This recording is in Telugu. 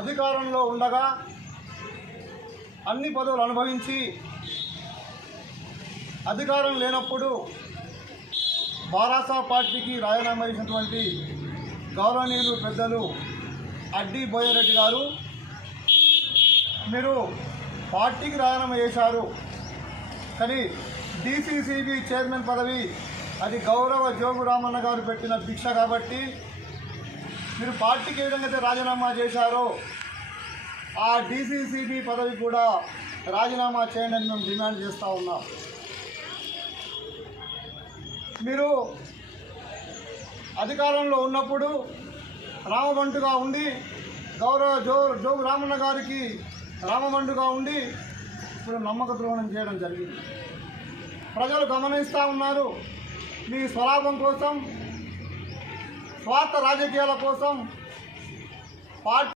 అధికారంలో ఉండగా అన్ని పదవులు అనుభవించి అధికారం లేనప్పుడు బారాసా పార్టీకి రాజీనామా చేసినటువంటి గౌరవనీయులు పెద్దలు అడ్డి బోయారెడ్డి గారు, మీరు పార్టీకి రాజీనామా చేశారు, కానీ డీసీసీబీ చైర్మన్ పదవి అది గౌరవ జోగు రామన్న గారు పెట్టిన భిక్ష కాబట్టి మీరు పార్టీకి ఏ విధంగా అయితే రాజీనామా చేశారో ఆ డీసీసీబీ పదవి కూడా రాజీనామా చేయండి అని మేము డిమాండ్ చేస్తూ ఉన్నాం. మీరు అధికారంలో ఉన్నప్పుడు రామబంటుగా ఉండి గౌరవ జోగు రామన్న గారికి రామబంటుగా ఉండి ఇప్పుడు నమ్మక ద్రోహం చేయడం జరిగింది. ప్రజలు గమనిస్తూ ఉన్నారు. మీ స్వలాభం కోసం, స్వార్థ రాజకీయాల కోసం పార్టీ